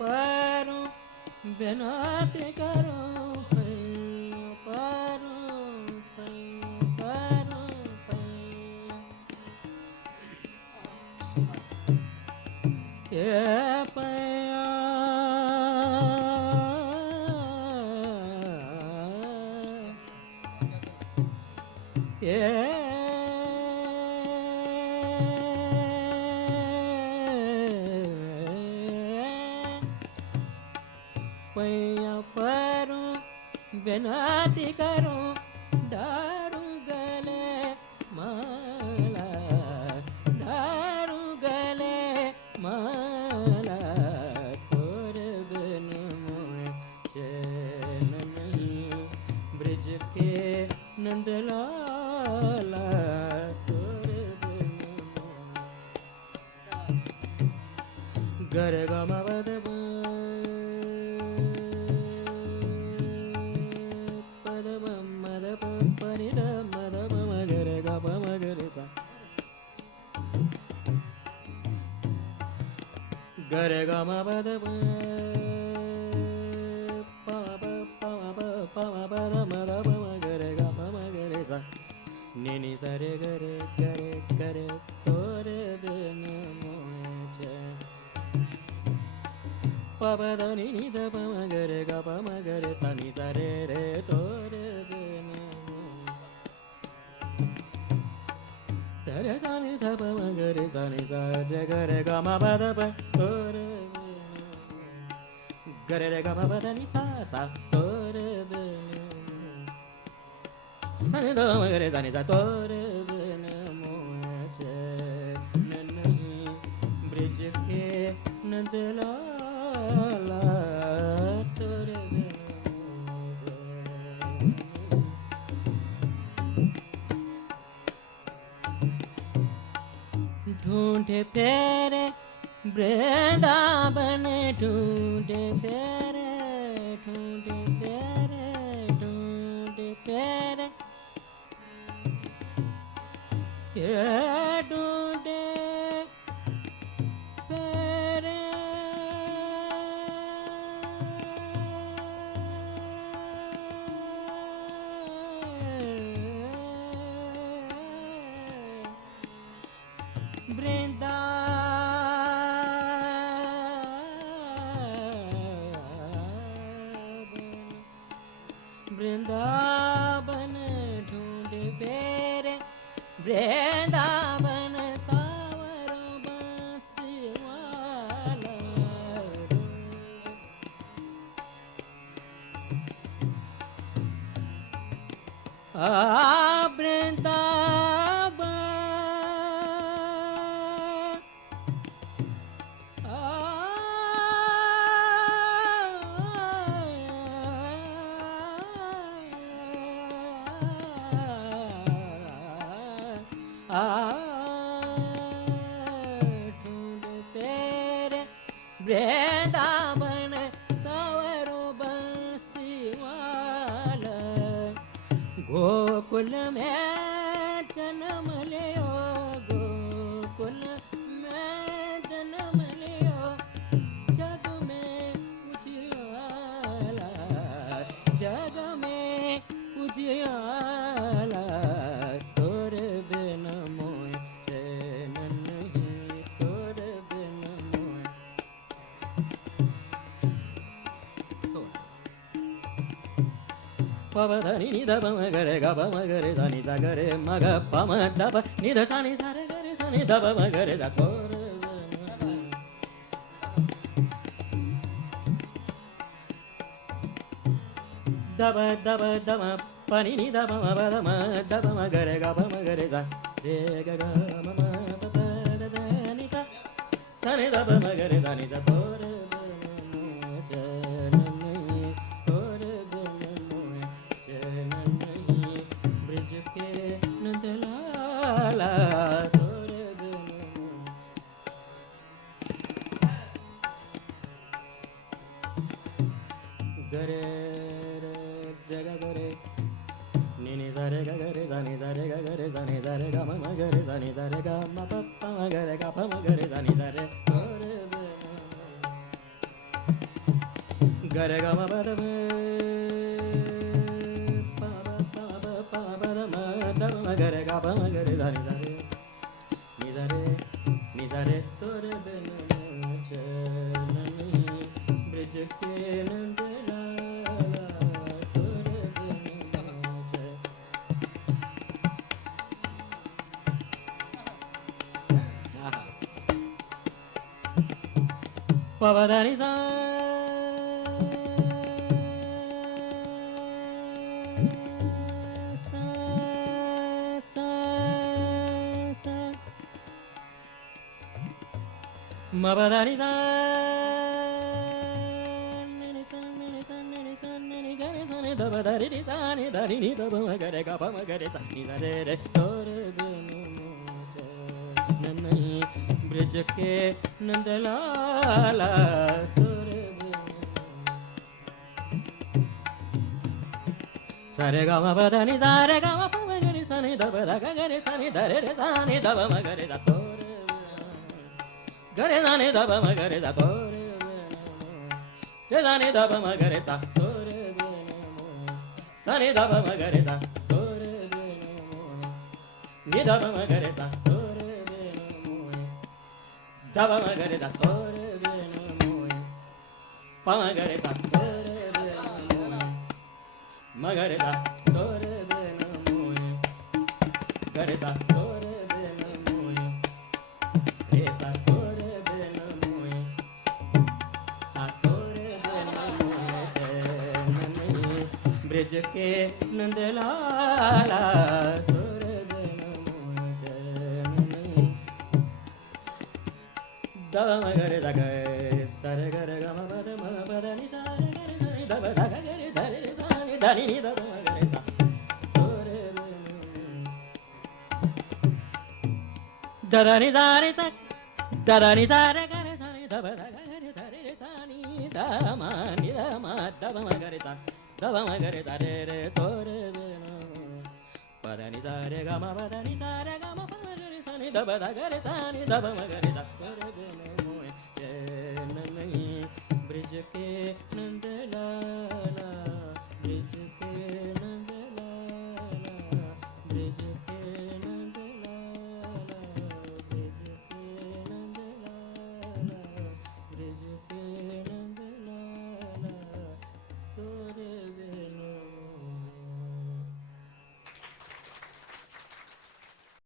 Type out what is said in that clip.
परो बेनाते करो परो परो ये पया ये पैया परो बेनाती करो डारू गले माला डारू गले माला तोर बिन मोह चैन नहीं ब्रिज के नंदलाला तोर बिन मोह गर गमवद gare ga ma ba da ba pa ba da ma da ba ma gare ga pa ma gare sa ni ni sa re gare gare gare tore bin moche pa ba da ni ni da pa ma gare ga pa ma gare sa ni sa re re tore bin re ga ni da pa ma gare sa ni sa re ga ma ba da pa gare re ga ma ba da ni sa sa tore ben sa ni da ma gare sa ni sa tore ben moche nahi brij ke nandla la tore ben ढूंढे फेरे वृंदावन ढूंढे फेरे ढूंढे फेरे ढूंढे फेरे ये ढूंढे फेरे वृंदावन ढूंढे फेरे वृंदावन सावरो बंसीवाला वृंदावन ढूंढे फेरे वृंदावन सावरो बंसीवाला गोकुल में जन्म लियो गोकुल में जन्म लियो जग में उजियाला जग में उजियाला तोर बिन मोह चैन नहीं तोर बिन मोह पवधनि निध पम गरे ग पम गरे ध नि सा गरे म ग पम ध प नि ध सा नि सा रे गरे सा नि ध प म गरे ध तोर दब दब दम पनि नि द म प द म द प म गरे ग प म गरे सा रे ग ग म म प प द द नि सा सा नि ध प म गरे ध नि सा तोर चैन नहीं तोर बिन मोह चैन नहीं ब्रिज के नंदलाला तोर बिन मोह गरे रे ग गरे नि नि सा रे ग गरे सा नि सा रे ग गरे सा नि सा रे ग म म गरे सा नि सा रे ग म प प म गरे ग प म गरे सा नि सा रे तोर बिन gare ga ma ba da ma pa ba da ma da ma gare ga ba ma gare da ni da re to re be na chalani brij ke nand lala to re be na pa ba da ni sa ma ba da ni da ni sa ni sa ni sa ni ga ni sa ni da ba da ni sa ni da ni da ba ma ga re ga ba ma ga re sa ni da re to re be नन्ही ब्रज के नंदलाला तोरे सारे गा मा पदा नि सारे गा मा प ग नि सा नि द ब द ग ग नि सा नि द रे रे सा नि द ब म ग रे दा तोरे ग रे सा नि द ब म ग रे दा तोरे रे सा नि द ब म ग रे सा तोरे सा नि द ब म ग रे दा तोरे नि द ब म ग रे सा da ba ma ga re da to re be na mo pa ma ga re da to re be na mo ma ga re da to re be na mo ga re sa to re be na mo re sa to re be na mo sa to re be na mo nani brij ke nand lala to re be na mo da ma ga re da ga sa re ga re ga ma ba da ni sa re ga re sa ni da ba da ga re da re sa ni da ni da ba ma ga re sa do re da da ni sa re sa da da ni sa re ga re sa ni da ba da ga re da re sa ni da ma da ba ma ga re sa da ba ma ga re sa re re to re be na pa da ni sa re ga ma ba da ni sa re ga ma pa ma ga re sa ni da ba da ga re sa ni da ba ma ga re sa to re be na Braj के नंद लाला